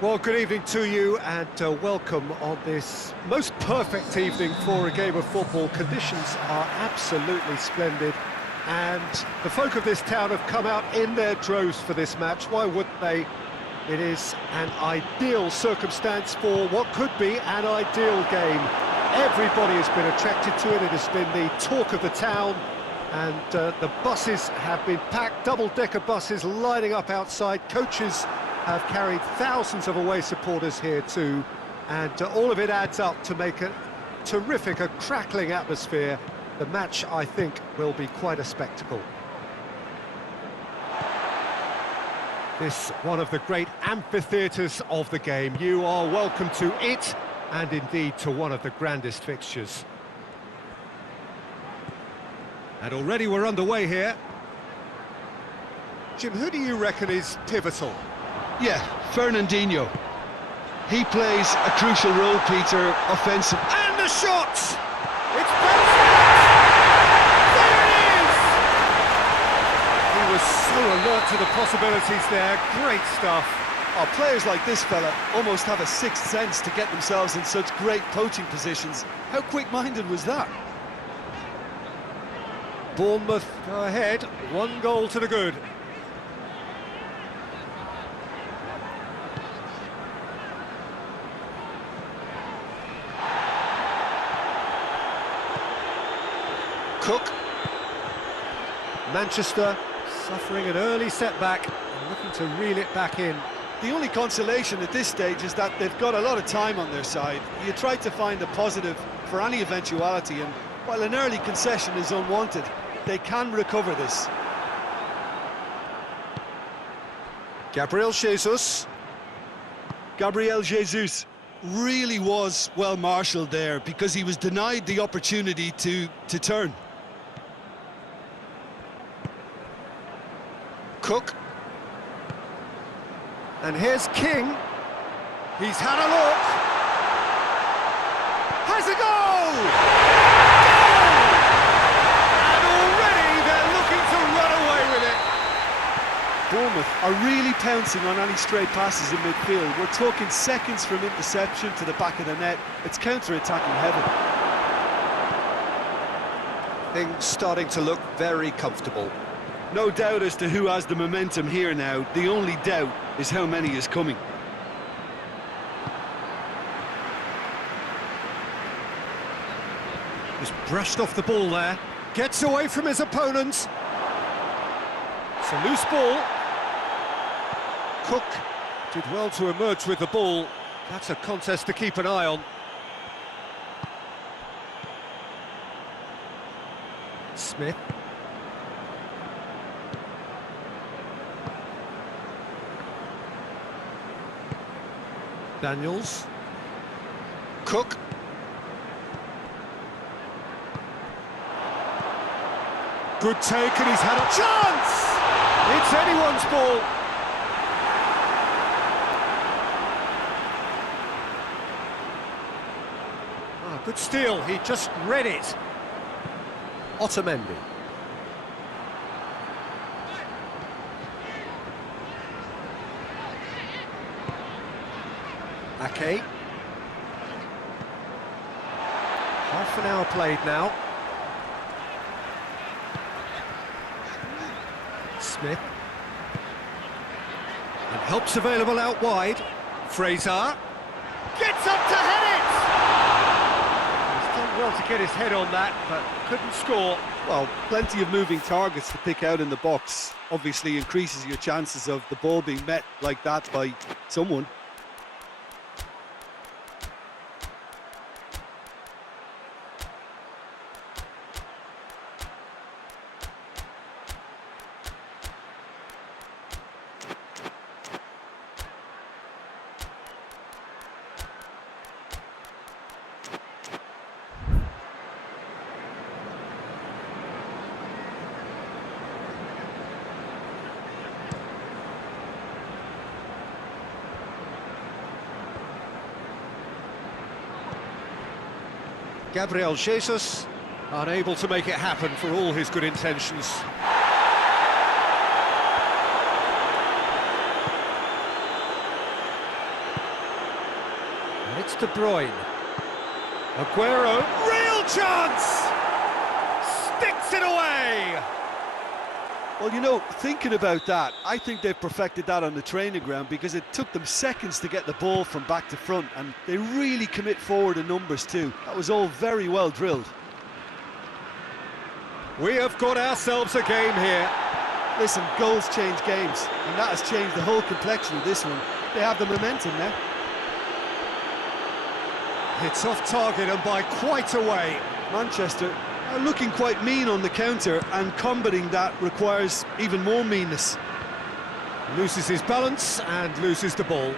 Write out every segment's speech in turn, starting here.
Well, good evening to you and welcome on this most perfect evening for a game of football. Conditions are absolutely splendid and the folk of this town have come out in their droves for this match. Why wouldn't they? It is an ideal circumstance for what could be an ideal game. Everybody has been attracted to it. It has been the talk of the town and the buses have been packed, double-decker buses lining up outside. Coaches have carried thousands of away supporters here too, and all of it adds up to make a terrific, a crackling atmosphere. The match, I think, will be quite a spectacle. This one of the great amphitheatres of the game. You are welcome to it, and indeed to one of the grandest fixtures. And already we're underway here. Jim, who do you reckon is pivotal? Yeah, Fernandinho. He plays a crucial role, Peter, offensive. And the shot! It's perfect! There it is! He was so alert to the possibilities there. Great stuff. Oh, players like this fella almost have a sixth sense to get themselves in such great coaching positions. How quick-minded was that? Bournemouth go ahead, 1 goal to the good. Cook. Manchester suffering an early setback and looking to reel it back in. The only consolation at this stage is that they've got a lot of time on their side. You try to find a positive for any eventuality, and while an early concession is unwanted, they can recover this. Gabriel Jesus. Gabriel Jesus really was well marshalled there because he was denied the opportunity to turn. Cook. And here's King. He's had a look. Has a goal! And already they're looking to run away with it. Bournemouth are really pouncing on any stray passes in midfield. We're talking seconds from interception to the back of the net. It's counter-attacking heaven. Things starting to look very comfortable. No doubt as to who has the momentum here now. The only doubt is how many is coming. Just brushed off the ball there. Gets away from his opponents. It's a loose ball. Cook did well to emerge with the ball. That's a contest to keep an eye on. Smith. Daniels. Cook. Good take, and he's had a chance! It's anyone's ball. Ah, good steal, he just read it. Otamendi. Ake. Half an hour played now. Smith. And help's available out wide. Fraser. Gets up to head it! He's done well to get his head on that, but couldn't score. Well, plenty of moving targets to pick out in the box. Obviously increases your chances of the ball being met like that by someone. Gabriel Jesus, unable to make it happen for all his good intentions. And it's De Bruyne. Aguero, real chance! Sticks it away! Well, you know, thinking about that, I think they've perfected that on the training ground because it took them seconds to get the ball from back to front, and they really commit forward in numbers too. That was all very well drilled. We have got ourselves a game here. Listen, goals change games, and that has changed the whole complexion of this one. They have the momentum now. It's off target and by quite a way. Manchester are looking quite mean on the counter, and combating that requires even more meanness. Loses his balance and loses the ball.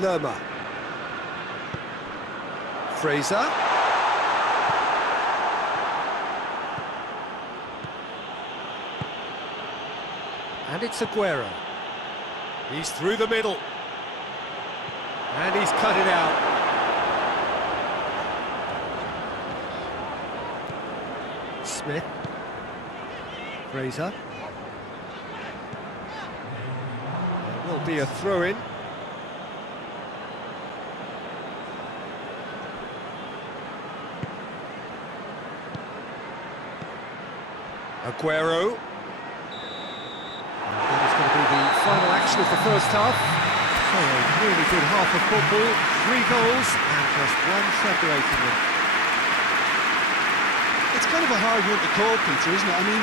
Lerma. Fraser. And it's Aguero. He's through the middle. And he's cut it out. Smith. Fraser. There will be a throw-in. Aguero. And that is going to be the final action of the first half. So a really good half of football, 3 goals and just one separating them. It's kind of a hard one to call, Peter, isn't it? I mean,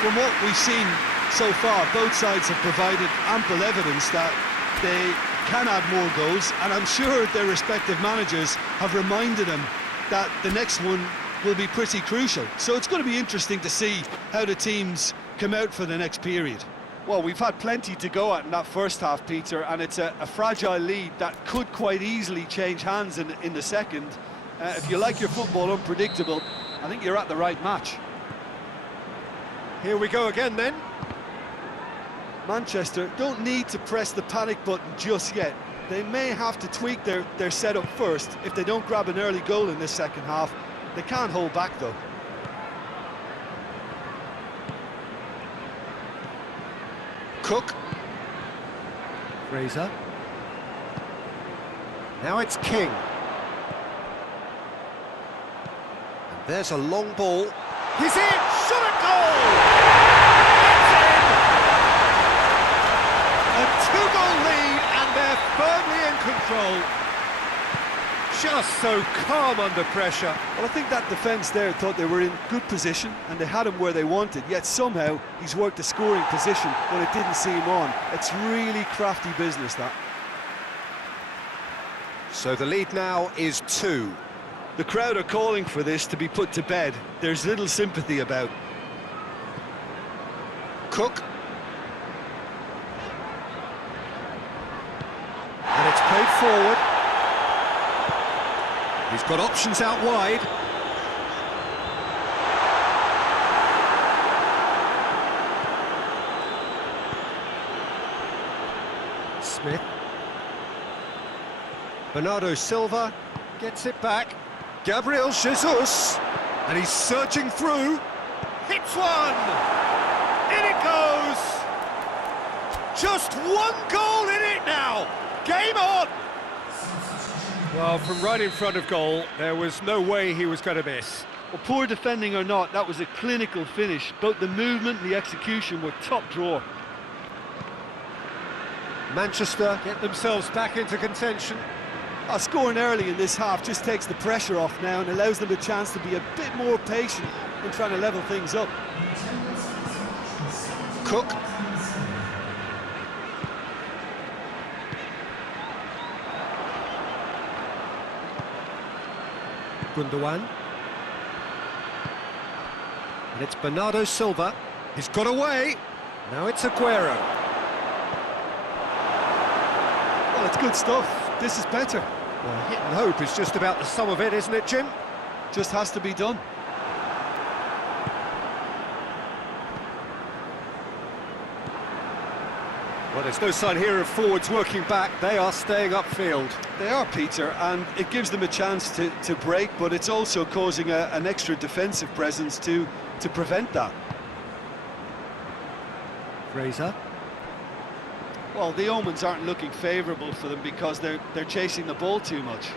from what we've seen so far, both sides have provided ample evidence that they can add more goals, and I'm sure their respective managers have reminded them that the next one will be pretty crucial. So it's going to be interesting to see how the teams come out for the next period. Well, we've had plenty to go at in that first half, Peter, and it's a fragile lead that could quite easily change hands in the second. If you like your football unpredictable, I think you're at the right match. Here we go again then. Manchester don't need to press the panic button just yet. They may have to tweak their setup first. If they don't grab an early goal in this second half, they can't hold back though. Cook. Fraser. Now it's King. And there's a long ball. He's in! Shot at goal! It's in! A 2-goal lead and they're firmly in control. Just so calm under pressure. Well, I think that defence there thought they were in good position and they had him where they wanted, yet somehow he's worked a scoring position when it didn't see him on. It's really crafty business, that. So the lead now is 2. The crowd are calling for this to be put to bed. There's little sympathy about. Cook. And it's played forward. He's got options out wide. Smith. Bernardo Silva gets it back. Gabriel Jesus. And he's surging through. Hits one! In it goes! Just 1 goal in it now! Game on! Well, from right in front of goal, there was no way he was going to miss. Well, poor defending or not, that was a clinical finish. Both the movement and the execution were top drawer. Manchester get themselves back into contention. Scoring early in this half just takes the pressure off now and allows them a chance to be a bit more patient in trying to level things up. Cook. Gundogan. And it's Bernardo Silva. He's got away. Now it's Aguero. Well, it's good stuff. This is better. Well, hit and hope is just about the sum of it, isn't it, Jim? Just has to be done. Well, there's no sign here of forwards working back. They are staying upfield. They are, Peter, and it gives them a chance to break, but it's also causing an extra defensive presence to prevent that. Fraser. Well, the omens aren't looking favourable for them because they're chasing the ball too much.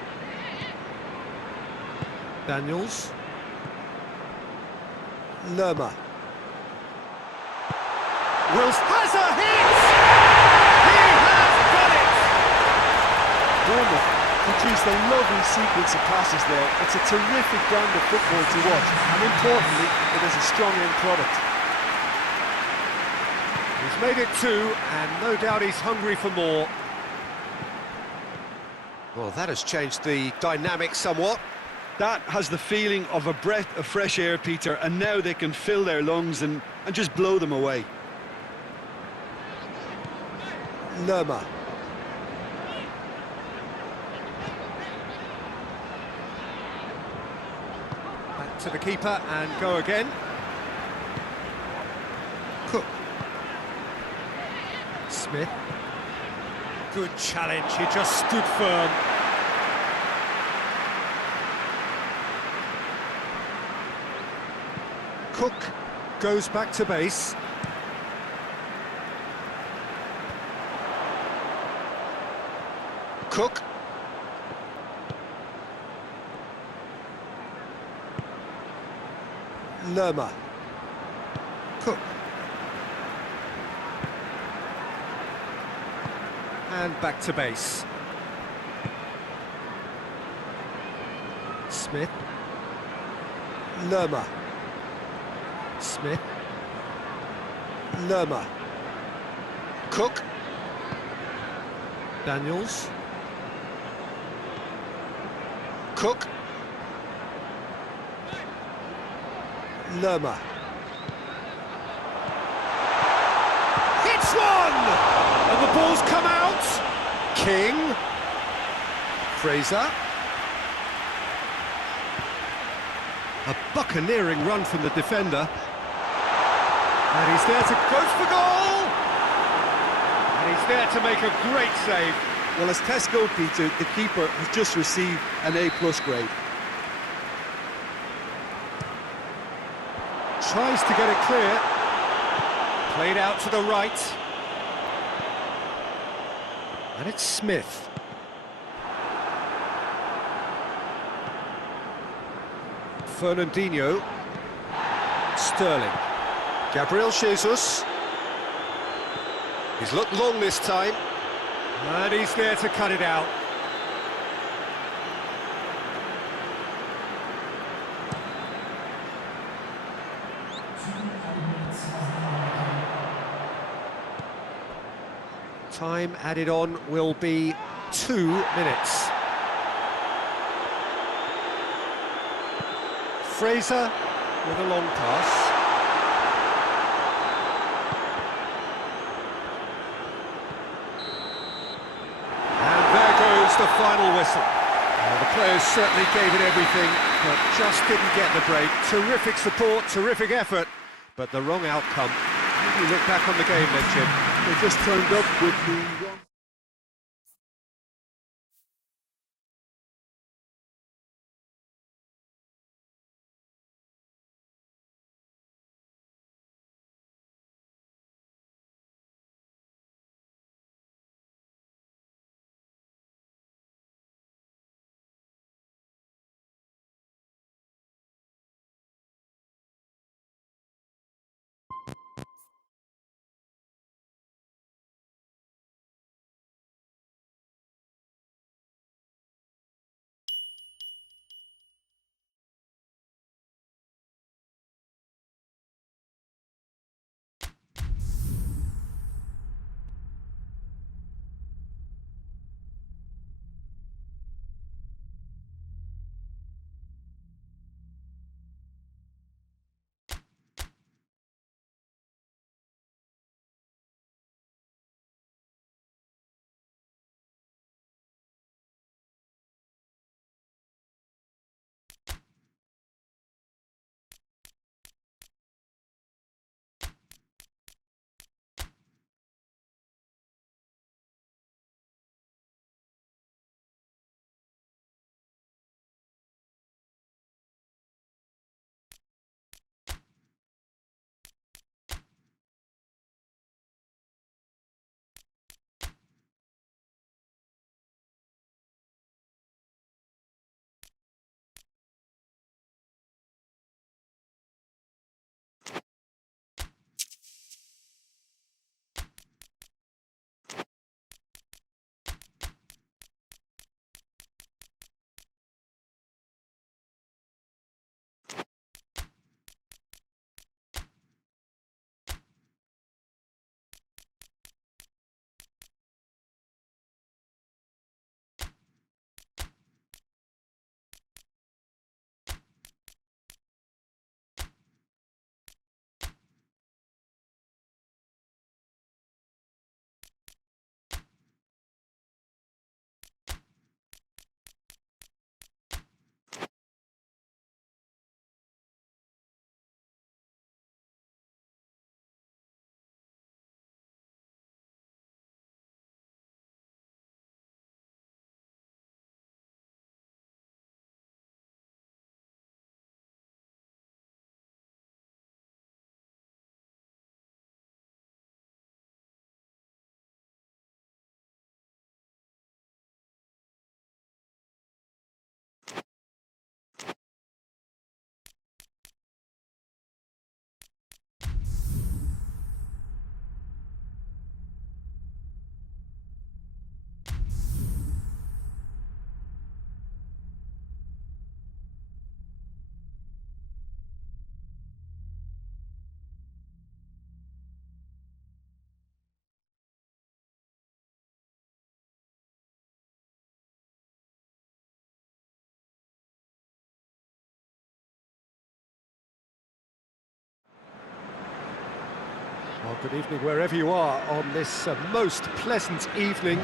Daniels. Lerma. Wilson has a hit! He has done it! Bournemouth produced a lovely sequence of passes there. It's a terrific brand of football to watch, and importantly, it is a strong end product. He's made it two, and no doubt he's hungry for more. Well, that has changed the dynamic somewhat. That has the feeling of a breath of fresh air, Peter, and now they can fill their lungs and just blow them away. Lerma. Back to the keeper and go again. Cook. Smith. Good challenge, he just stood firm. Cook goes back to base. Cook. Lerma. Cook. And back to base. Smith. Lerma. Smith. Lerma. Cook. Daniels. Cook. Lerma. Hits one! And the ball's come out. King. Fraser. A buccaneering run from the defender. And he's there to go for goal! And he's there to make a great save. Well, as tests go, Peter, the keeper has just received an A+ grade. Tries to get it clear. Played out to the right. And it's Smith. Fernandinho. Sterling. Gabriel Jesus. He's looked long this time. And he's there to cut it out. Time added on will be 2 minutes. Fraser with a long pass. And there goes the final whistle. Well, the players certainly gave it everything, but just didn't get the break. Terrific support, terrific effort, but the wrong outcome. How do you look back on the game then, Jim? They just turned up with the wrong Good evening wherever you are on this most pleasant evening.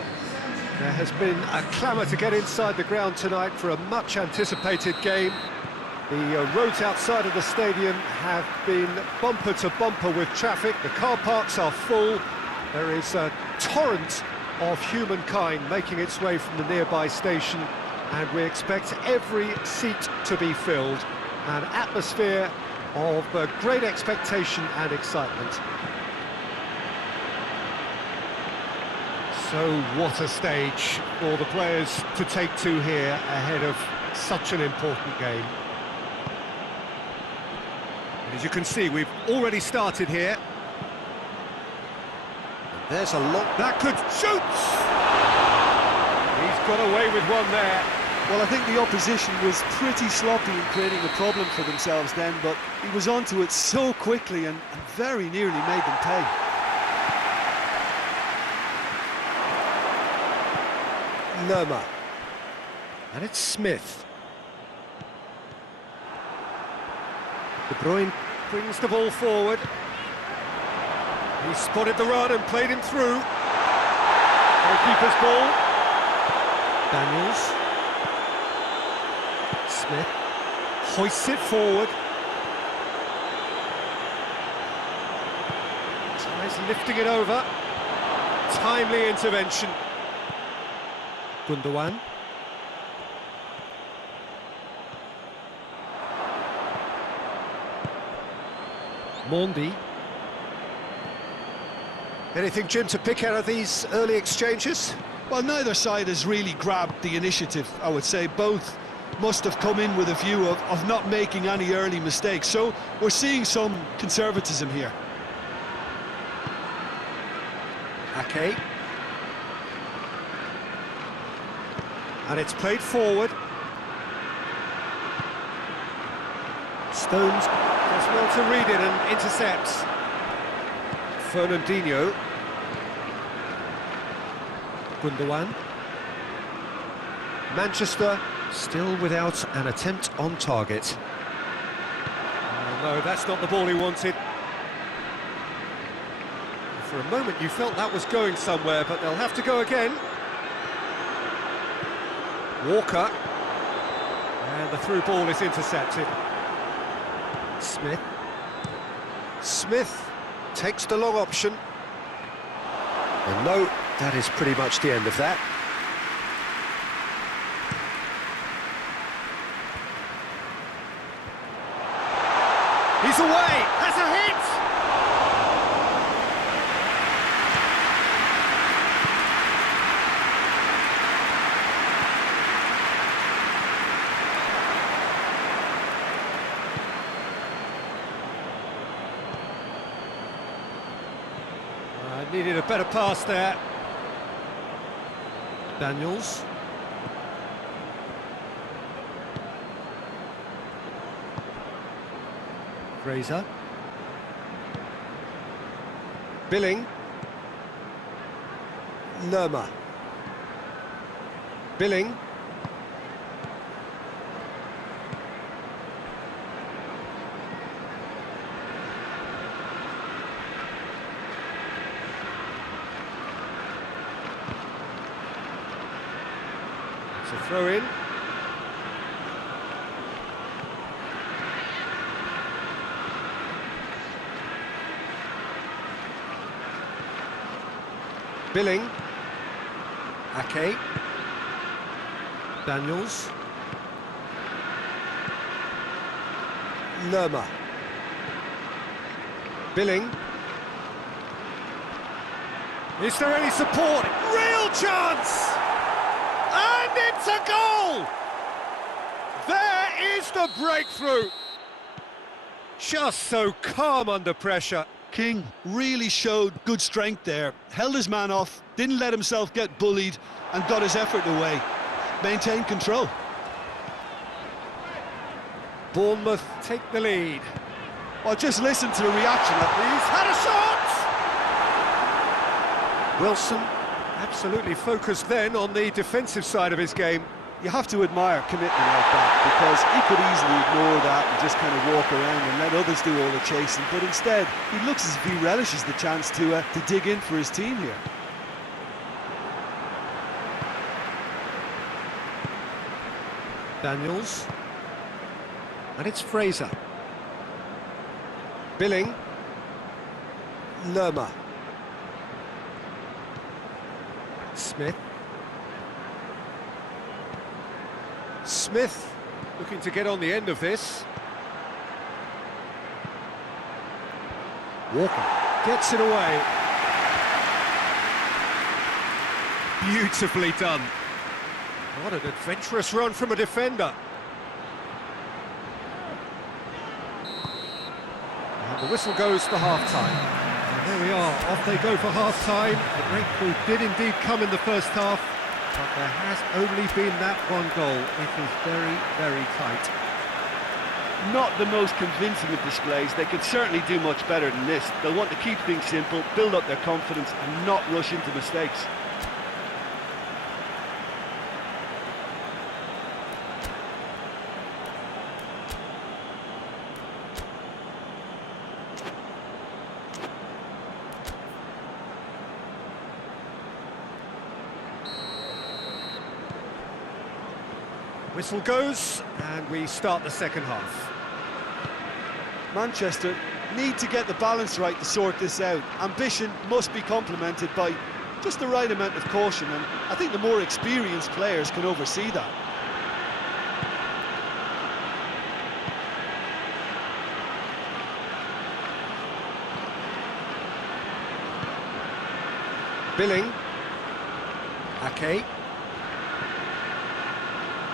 There has been a clamour to get inside the ground tonight for a much-anticipated game. The roads outside of the stadium have been bumper to bumper with traffic. The car parks are full. There is a torrent of humankind making its way from the nearby station, and we expect every seat to be filled. An atmosphere of great expectation and excitement. So what a stage for the players to take to here ahead of such an important game. And as you can see, we've already started here. And there's a lot that could shoot! He's got away with one there. Well, I think the opposition was pretty sloppy in creating a problem for themselves then, but he was onto it so quickly and very nearly made them pay. Lerma. And it's Smith. De Bruyne brings the ball forward. He spotted the run and played him through. Goalkeeper's ball. Daniels. Smith hoists it forward. Tries lifting it over. Timely intervention. Gundogan. Mondi. Anything, Jim, to pick out of these early exchanges? Well, neither side has really grabbed the initiative, I would say. Both must have come in with a view of not making any early mistakes. So we're seeing some conservatism here. Ake. And it's played forward. Stones does well to read it and intercepts. Fernandinho. Gundogan. Manchester still without an attempt on target. Oh, no, that's not the ball he wanted. For a moment you felt that was going somewhere, but they'll have to go again. Walker. And the through ball is intercepted. Smith. Smith takes the long option. And no, that is pretty much the end of that. He's away! Has a hit! Needed a better pass there. Daniels. Fraser. Billing. Lerma. Billing. It's a throw in. Billing. Ake. Daniels. Lerma. Billing. Is there any support? Real chance! And it's a goal! There is the breakthrough! Just so calm under pressure. King really showed good strength there, held his man off, didn't let himself get bullied, and got his effort away. Maintained control. Bournemouth take the lead. Well, just listen to the reaction. He's had a shot! Wilson absolutely focused then on the defensive side of his game. You have to admire commitment like that, because he could easily ignore that and just kind of walk around and let others do all the chasing, but instead he looks as if he relishes the chance to dig in for his team here. Daniels. And it's Fraser. Billing. Lerma. Smith. Smith looking to get on the end of this. Walker gets it away. Beautifully done. What an adventurous run from a defender. And the whistle goes for half-time. And there we are, off they go for half-time. The breakthrough did indeed come in the first half, but there has only been that one goal. It is very, very tight. Not the most convincing of displays. They could certainly do much better than this. They'll want to keep things simple, build up their confidence and not rush into mistakes. Whistle goes, and we start the second half. Manchester need to get the balance right to sort this out. Ambition must be complemented by just the right amount of caution, and I think the more experienced players can oversee that. Billing. Ake.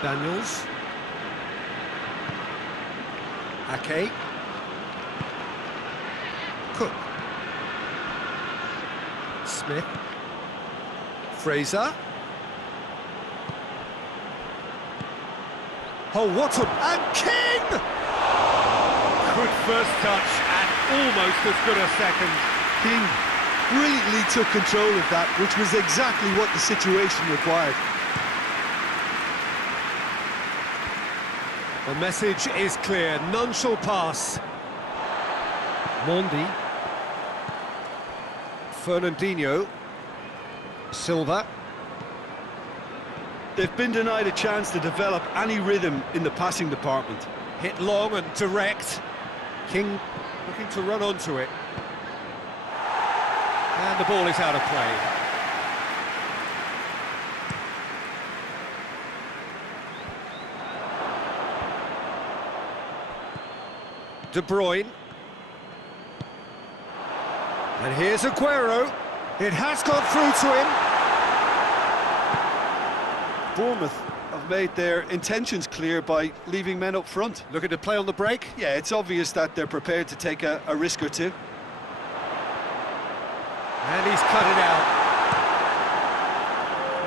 Daniels. Ake. Cook. Smith. Fraser. Oh, what a... And King! Good first touch and almost as good a second. King brilliantly took control of that, which was exactly what the situation required. The message is clear, none shall pass. Mondi. Fernandinho. Silva. They've been denied a chance to develop any rhythm in the passing department. Hit long and direct. King looking to run onto it. And the ball is out of play. De Bruyne. And here's Aguero. It has gone through to him. Bournemouth have made their intentions clear by leaving men up front. Looking to play on the break. Yeah, it's obvious that they're prepared to take a risk or two. And he's cut it out.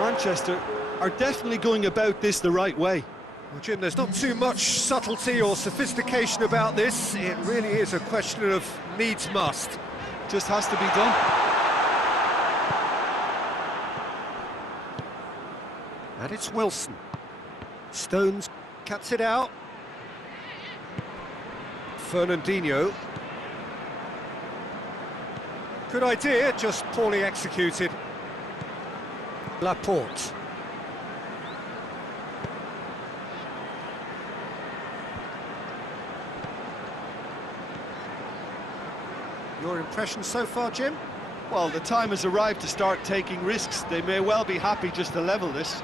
Manchester are definitely going about this the right way. Well, Jim, there's not too much subtlety or sophistication about this. It really is a question of needs must. Just has to be done. And it's Wilson. Stones cuts it out. Fernandinho. Good idea, just poorly executed. Laporte. Your impression so far, Jim? Well, the time has arrived to start taking risks. They may well be happy just to level this.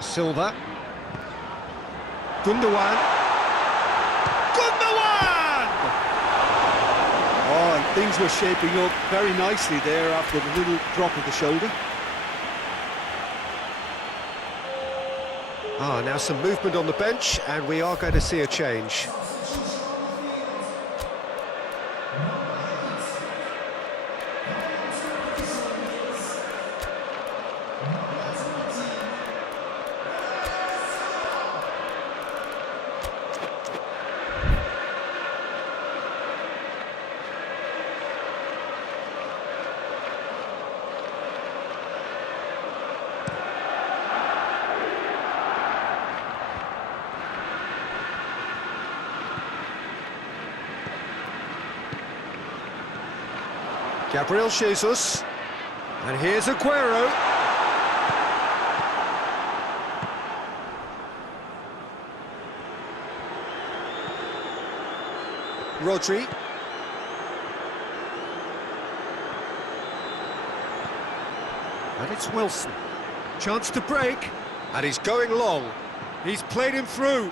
Silva. Gundogan. Gundogan! Oh, and things were shaping up very nicely there after the little drop of the shoulder. Ah, now some movement on the bench, and we are going to see a change. Gabriel Jesus. And here's Aguero. Rodri. And it's Wilson. Chance to break. And he's going long. He's played him through.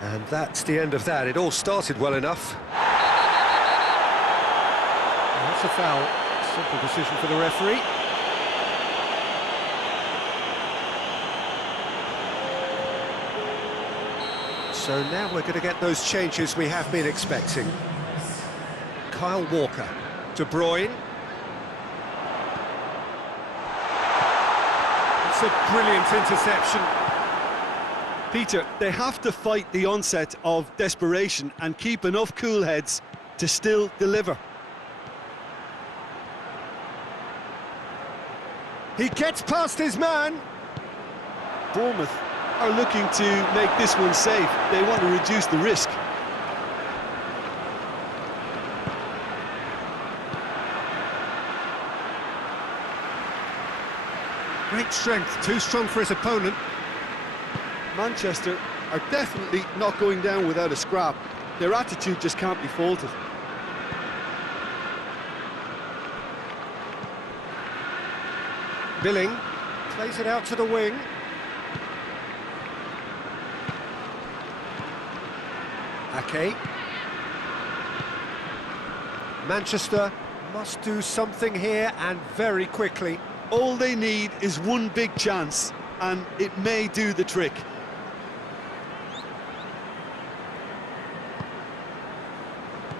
And that's the end of that. It all started well enough. That's a foul. Simple decision for the referee. So now we're going to get those changes we have been expecting. Kyle Walker, De Bruyne. It's a brilliant interception. Peter, they have to fight the onset of desperation and keep enough cool heads to still deliver. He gets past his man. Bournemouth are looking to make this one safe. They want to reduce the risk. Great strength, too strong for his opponent. Manchester are definitely not going down without a scrap. Their attitude just can't be faulted. Billing plays it out to the wing. Ake. Manchester must do something here, and very quickly. All they need is one big chance, and it may do the trick.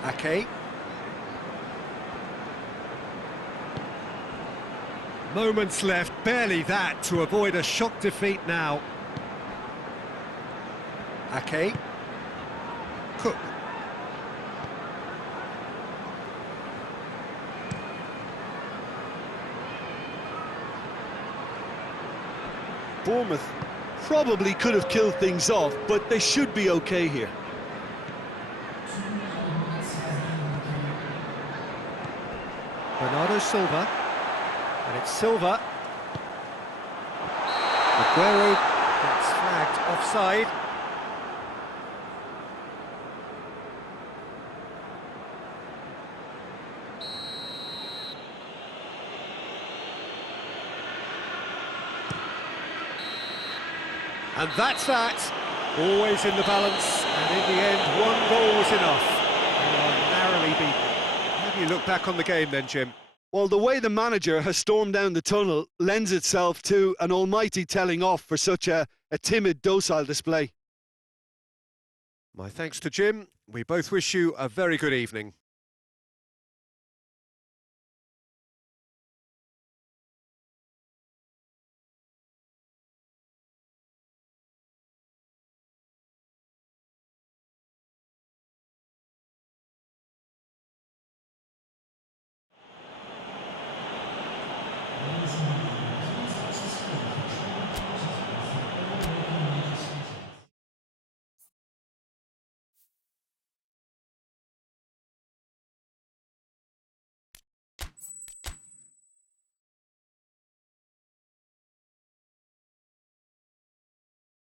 Ake. Moments left, barely that, to avoid a shock defeat now. Ake. Cook. Bournemouth probably could have killed things off, but they should be okay here. Bernardo Silva. And it's Silva. Aguero gets flagged offside. And that's that. Always in the balance, and in the end, one goal was enough. They are narrowly beaten. How do you look back on the game then, Jim? Well, the way the manager has stormed down the tunnel lends itself to an almighty telling off for such a timid, docile display. My thanks to Jim. We both wish you a very good evening.